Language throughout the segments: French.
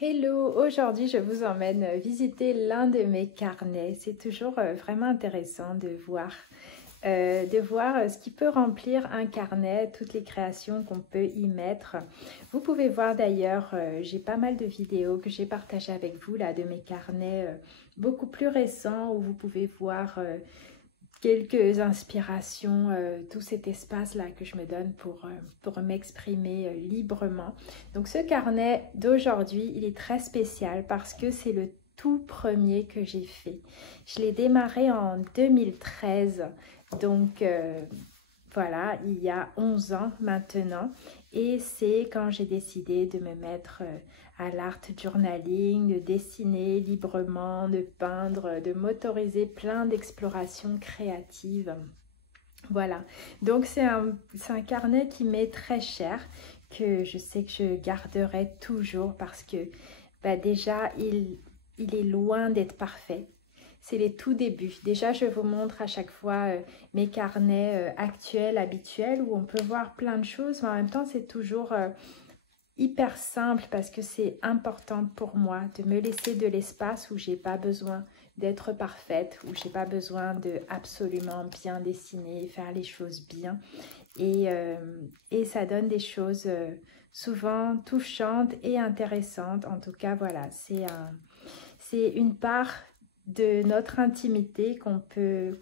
Hello, aujourd'hui je vous emmène visiter l'un de mes carnets. C'est toujours vraiment intéressant de voir ce qui peut remplir un carnet, toutes les créations qu'on peut y mettre. Vous pouvez voir d'ailleurs, j'ai pas mal de vidéos que j'ai partagées avec vous là de mes carnets beaucoup plus récents où vous pouvez voir quelques inspirations, tout cet espace-là que je me donne pour m'exprimer librement. Donc ce carnet d'aujourd'hui, il est très spécial parce que c'est le tout premier que j'ai fait. Je l'ai démarré en 2013, donc voilà, il y a 11 ans maintenant. Et c'est quand j'ai décidé de me mettre à l'art journaling, de dessiner librement, de peindre, de m'autoriser plein d'explorations créatives. Voilà, donc c'est un carnet qui m'est très cher, que je sais que je garderai toujours parce que déjà, il est loin d'être parfait. C'est les tout débuts. Déjà, je vous montre à chaque fois mes carnets actuels, habituels, où on peut voir plein de choses, mais en même temps, c'est toujours hyper simple parce que c'est important pour moi de me laisser de l'espace où j'ai pas besoin d'être parfaite, où j'ai pas besoin de absolument bien dessiner, faire les choses bien. Et ça donne des choses souvent touchantes et intéressantes. En tout cas, voilà, c'est une part de notre intimité qu'on peut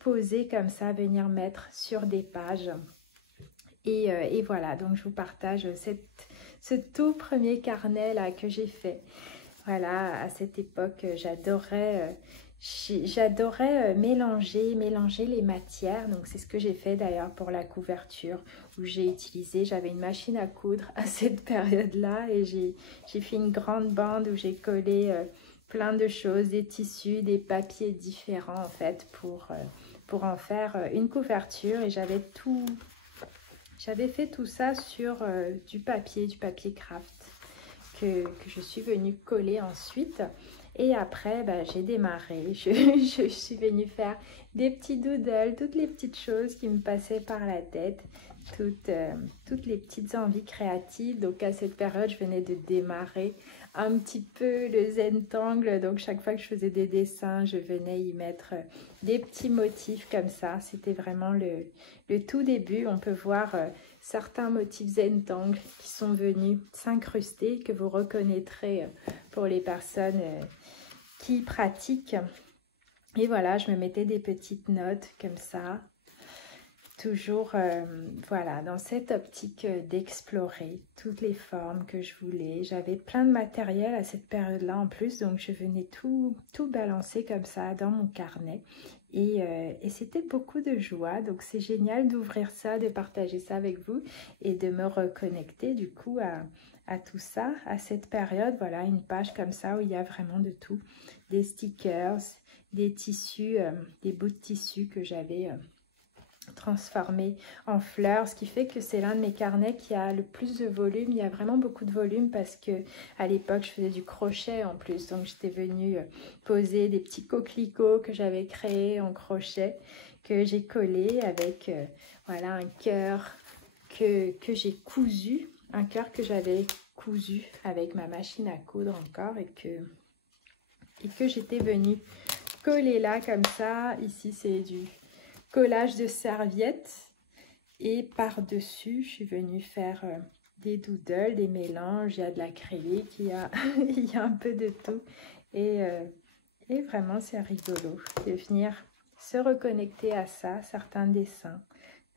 poser comme ça, venir mettre sur des pages. Et voilà, donc je vous partage ce tout premier carnet là que j'ai fait. Voilà, à cette époque, j'adorais mélanger les matières. Donc c'est ce que j'ai fait d'ailleurs pour la couverture où j'avais une machine à coudre à cette période-là et j'ai fait une grande bande où j'ai collé plein de choses, des tissus, des papiers différents en fait pour en faire une couverture et j'avais fait tout ça sur du papier craft que je suis venue coller ensuite. Et après, j'ai démarré. Je suis venue faire des petits doodles, toutes les petites choses qui me passaient par la tête, toutes les petites envies créatives. Donc à cette période, je venais de démarrer un petit peu le Zentangle. Donc chaque fois que je faisais des dessins, je venais y mettre des petits motifs comme ça. C'était vraiment le tout début. On peut voir certains motifs Zentangle qui sont venus s'incruster, que vous reconnaîtrez pour les personnes qui pratiquent. Et voilà, je me mettais des petites notes comme ça, toujours voilà, dans cette optique d'explorer toutes les formes que je voulais. J'avais plein de matériel à cette période-là en plus, donc je venais tout balancer comme ça dans mon carnet. Et c'était beaucoup de joie, donc c'est génial d'ouvrir ça, de partager ça avec vous et de me reconnecter du coup à tout ça, à cette période. Voilà, une page comme ça où il y a vraiment de tout, des stickers, des tissus, des bouts de tissu que j'avais transformé en fleurs, ce qui fait que c'est l'un de mes carnets qui a le plus de volume. Il y a vraiment beaucoup de volume parce que à l'époque je faisais du crochet en plus, donc j'étais venue poser des petits coquelicots que j'avais créés en crochet, que j'ai collé avec voilà un cœur que j'ai cousu, un cœur que j'avais cousu avec ma machine à coudre encore et que j'étais venue coller là comme ça. Ici c'est du collage de serviettes et par-dessus je suis venue faire des doodles, des mélanges, il y a de l'acrylique, il y a un peu de tout et vraiment c'est rigolo de venir se reconnecter à ça, certains dessins.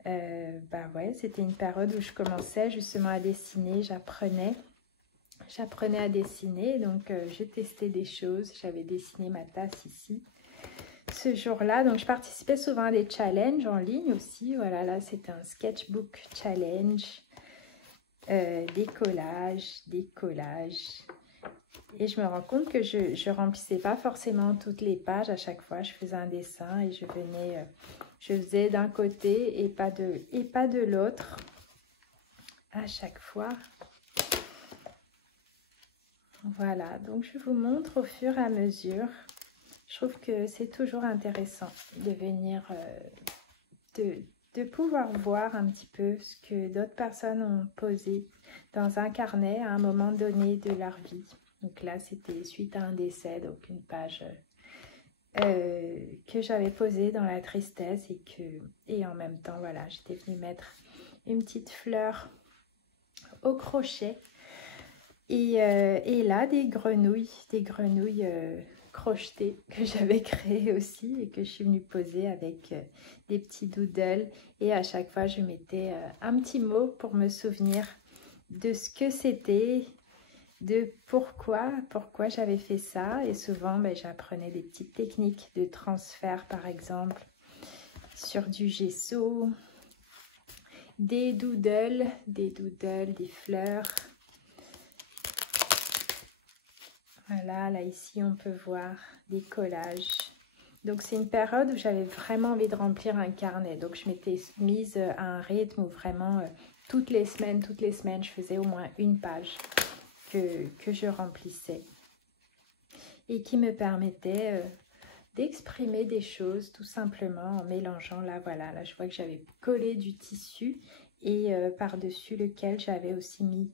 Ouais, c'était une période où je commençais justement à dessiner, j'apprenais à dessiner, donc je testais des choses. J'avais dessiné ma tasse ici ce jour-là, donc je participais souvent à des challenges en ligne aussi. Voilà, là c'était un sketchbook challenge, des collages. Et je me rends compte que je remplissais pas forcément toutes les pages à chaque fois. Je faisais un dessin et je faisais d'un côté et pas de l'autre à chaque fois. Voilà, donc je vous montre au fur et à mesure. Je trouve que c'est toujours intéressant de venir, de pouvoir voir un petit peu ce que d'autres personnes ont posé dans un carnet à un moment donné de leur vie. Donc là, c'était suite à un décès, donc une page que j'avais posée dans la tristesse et en même temps, voilà, j'étais venue mettre une petite fleur au crochet. Et là, des grenouilles crochetées que j'avais créées aussi et que je suis venue poser avec des petits doodles. Et à chaque fois, je mettais un petit mot pour me souvenir de ce que c'était, de pourquoi j'avais fait ça. Et souvent, ben, j'apprenais des petites techniques de transfert, par exemple, sur du gesso, des doodles, des fleurs. Voilà, là ici on peut voir des collages. Donc c'est une période où j'avais vraiment envie de remplir un carnet. Donc je m'étais mise à un rythme où vraiment toutes les semaines, je faisais au moins une page que je remplissais. Et qui me permettait d'exprimer des choses tout simplement en mélangeant. Là voilà, là je vois que j'avais collé du tissu et par-dessus lequel j'avais aussi mis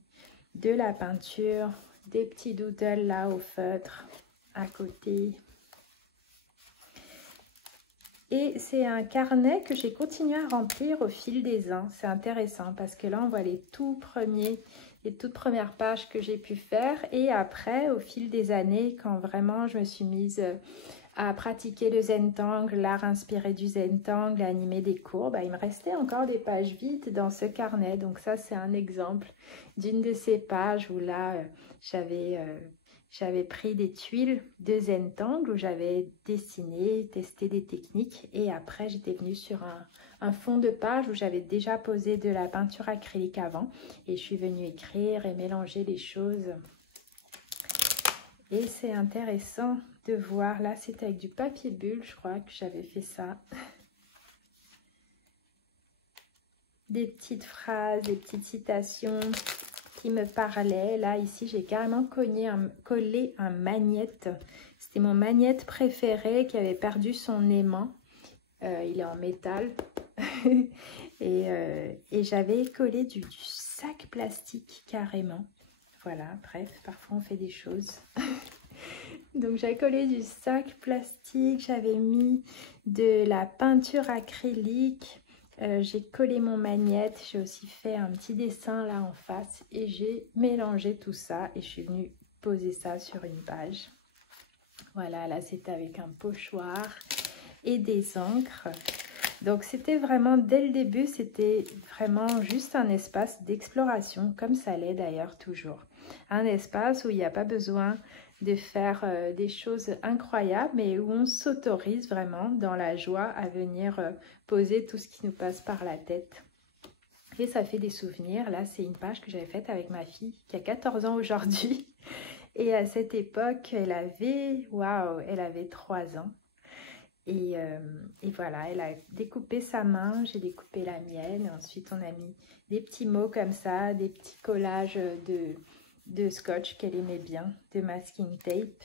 de la peinture, des petits doodles là au feutre à côté. Et c'est un carnet que j'ai continué à remplir au fil des ans. C'est intéressant parce que là on voit les toutes premières pages que j'ai pu faire. Et après, au fil des années, quand vraiment je me suis mise à pratiquer le Zentangle, l'art inspiré du Zentangle, à animer des cours, bah, il me restait encore des pages vides dans ce carnet. Donc ça, c'est un exemple d'une de ces pages où là, j'avais pris des tuiles de Zentangle où j'avais dessiné, testé des techniques. Et après, j'étais venue sur un fond de page où j'avais déjà posé de la peinture acrylique avant. Et je suis venue écrire et mélanger les choses. Et c'est intéressant de voir, là c'était avec du papier bulle, je crois que j'avais fait ça. Des petites phrases, des petites citations qui me parlaient. Là ici j'ai carrément collé un magnète. C'était mon magnète préféré qui avait perdu son aimant. Il est en métal. et j'avais collé du sac plastique carrément. Voilà, bref, parfois on fait des choses. Donc j'ai collé du sac plastique, j'avais mis de la peinture acrylique, j'ai collé mon magnète, j'ai aussi fait un petit dessin là en face et j'ai mélangé tout ça et je suis venue poser ça sur une page. Voilà, là c'était avec un pochoir et des encres. Donc c'était vraiment, dès le début, c'était vraiment juste un espace d'exploration, comme ça l'est d'ailleurs toujours. Un espace où il n'y a pas besoin de faire des choses incroyables, mais où on s'autorise vraiment dans la joie à venir poser tout ce qui nous passe par la tête. Et ça fait des souvenirs. Là, c'est une page que j'avais faite avec ma fille qui a 14 ans aujourd'hui. Et à cette époque, elle avait 3 ans. Et voilà, elle a découpé sa main, j'ai découpé la mienne. Ensuite, on a mis des petits mots comme ça, des petits collages de scotch qu'elle aimait bien, de masking tape.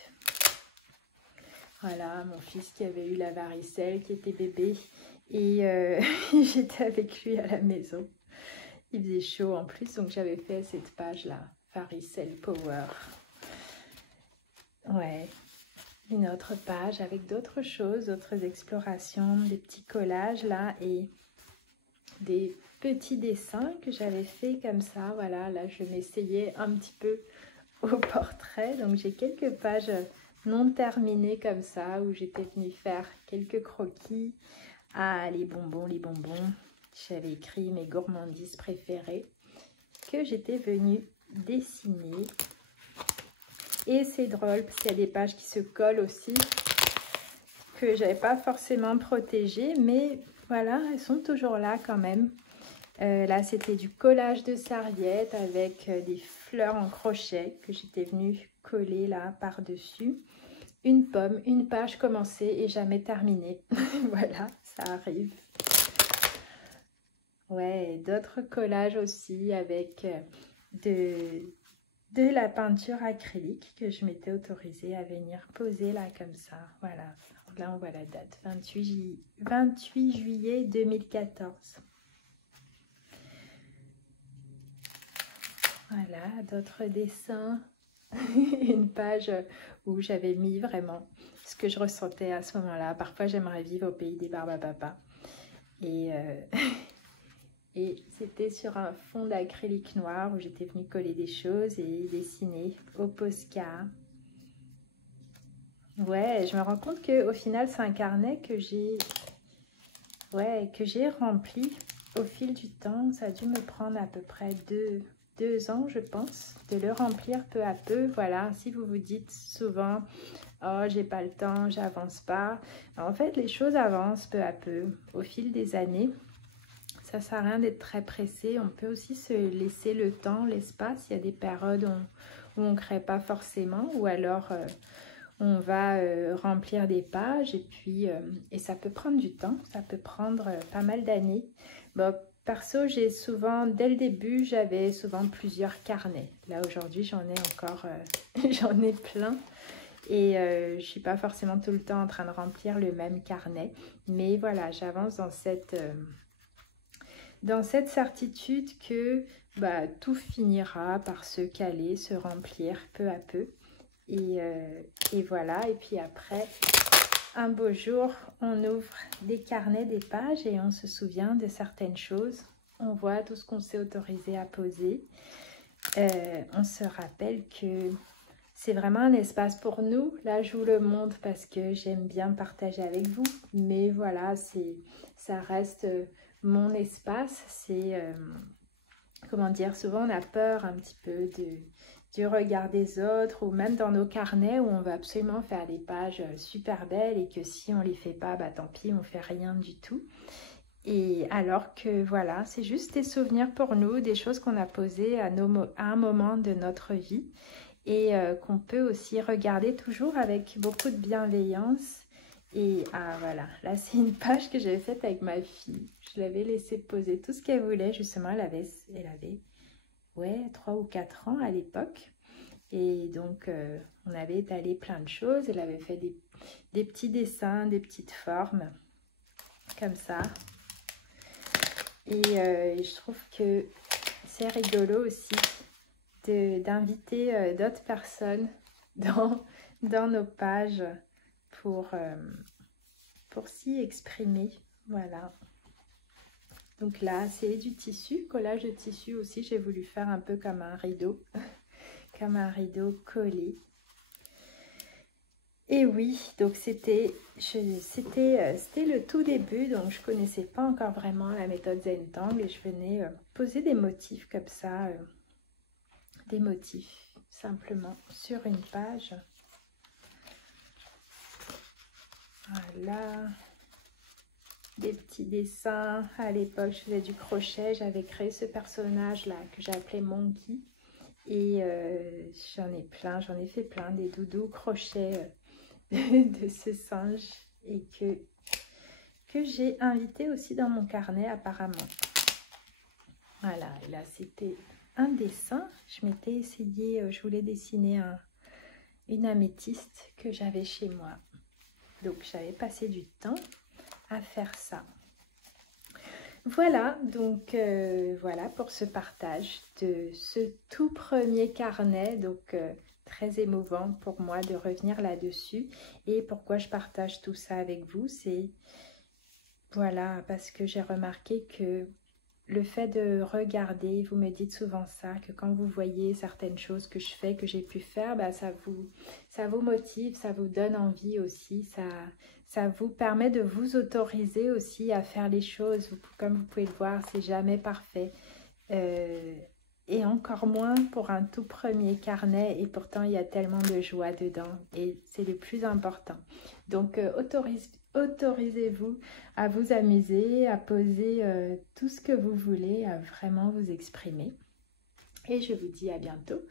Voilà, mon fils qui avait eu la varicelle, qui était bébé. Et j'étais avec lui à la maison. Il faisait chaud en plus, donc j'avais fait cette page-là, Varicelle Power. Ouais. Une autre page avec d'autres choses, d'autres explorations, des petits collages là et des petits dessins que j'avais fait comme ça. Voilà, là je m'essayais un petit peu au portrait. Donc j'ai quelques pages non terminées comme ça où j'étais venue faire quelques croquis. Ah, les bonbons. J'avais écrit mes gourmandises préférées que j'étais venue dessiner. Et c'est drôle parce qu'il y a des pages qui se collent aussi, que j'avais pas forcément protégées, mais voilà, elles sont toujours là quand même. Là, c'était du collage de serviettes avec des fleurs en crochet que j'étais venue coller là par-dessus. Une pomme, une page commencée et jamais terminée. Voilà, ça arrive. Ouais, d'autres collages aussi avec de la peinture acrylique que je m'étais autorisée à venir poser là comme ça. Voilà, là on voit la date, 28 juillet 2014. Voilà, d'autres dessins. une page où j'avais mis vraiment ce que je ressentais à ce moment-là. Parfois, j'aimerais vivre au pays des barbes à papa. Et, et c'était sur un fond d'acrylique noir où j'étais venue coller des choses et dessiner au Posca. Ouais, je me rends compte qu'au final, c'est un carnet que j'ai rempli au fil du temps. Ça a dû me prendre à peu près deux ans, je pense, de le remplir peu à peu. Voilà, si vous vous dites souvent « Oh, j'ai pas le temps, j'avance pas ». En fait, les choses avancent peu à peu au fil des années. Ça sert à rien d'être très pressé. On peut aussi se laisser le temps, l'espace. Il y a des périodes où on ne crée pas forcément ou alors on va remplir des pages et puis et ça peut prendre du temps. Ça peut prendre pas mal d'années. Bon, perso, j'ai souvent, dès le début, j'avais souvent plusieurs carnets. Là, aujourd'hui, j'en ai encore, j'en ai plein. Et je ne suis pas forcément tout le temps en train de remplir le même carnet. Mais voilà, j'avance dans cette certitude que bah, tout finira par se caler, se remplir peu à peu. Et voilà, et puis après, un beau jour, on ouvre des carnets, des pages et on se souvient de certaines choses. On voit tout ce qu'on s'est autorisé à poser. On se rappelle que c'est vraiment un espace pour nous. Là, je vous le montre parce que j'aime bien partager avec vous. Mais voilà, ça reste mon espace. C'est, comment dire, souvent on a peur un petit peu du regard des autres ou même dans nos carnets où on veut absolument faire des pages super belles et que si on les fait pas, bah tant pis, on fait rien du tout. Et alors que voilà, c'est juste des souvenirs pour nous, des choses qu'on a posées à un moment de notre vie et qu'on peut aussi regarder toujours avec beaucoup de bienveillance. Et ah voilà, là c'est une page que j'avais faite avec ma fille. Je l'avais laissée poser tout ce qu'elle voulait. Justement, elle avait ouais, 3 ou 4 ans à l'époque. Et donc, on avait étalé plein de choses. Elle avait fait des petits dessins, des petites formes, comme ça. Et je trouve que c'est rigolo aussi d'inviter d'autres personnes dans nos pages pour s'y exprimer. Voilà. Donc là, c'est du tissu, collage de tissu aussi. J'ai voulu faire un peu comme un rideau, comme un rideau collé. Et oui, donc c'était le tout début, donc je ne connaissais pas encore vraiment la méthode Zentangle et je venais poser des motifs comme ça, des motifs simplement sur une page. Voilà. Des petits dessins. À l'époque, je faisais du crochet. J'avais créé ce personnage-là que j'appelais Monkey. Et j'en ai fait plein, des doudous crochets de ce singe. Et que j'ai invité aussi dans mon carnet apparemment. Voilà, et là c'était un dessin. Je m'étais essayé, je voulais dessiner une améthyste que j'avais chez moi. Donc j'avais passé du temps à faire ça. Voilà, donc voilà pour ce partage de ce tout premier carnet, donc très émouvant pour moi de revenir là-dessus. Et pourquoi je partage tout ça avec vous, c'est voilà, parce que j'ai remarqué que le fait de regarder, vous me dites souvent ça, que quand vous voyez certaines choses que je fais, que j'ai pu faire, bah, ça vous motive, ça vous donne envie aussi, ça vous permet de vous autoriser aussi à faire les choses. Comme vous pouvez le voir, c'est jamais parfait. Et encore moins pour un tout premier carnet, et pourtant il y a tellement de joie dedans, et c'est le plus important. Donc autorisez-vous à vous amuser, à poser tout ce que vous voulez, à vraiment vous exprimer. Et je vous dis à bientôt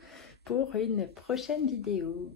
pour une prochaine vidéo.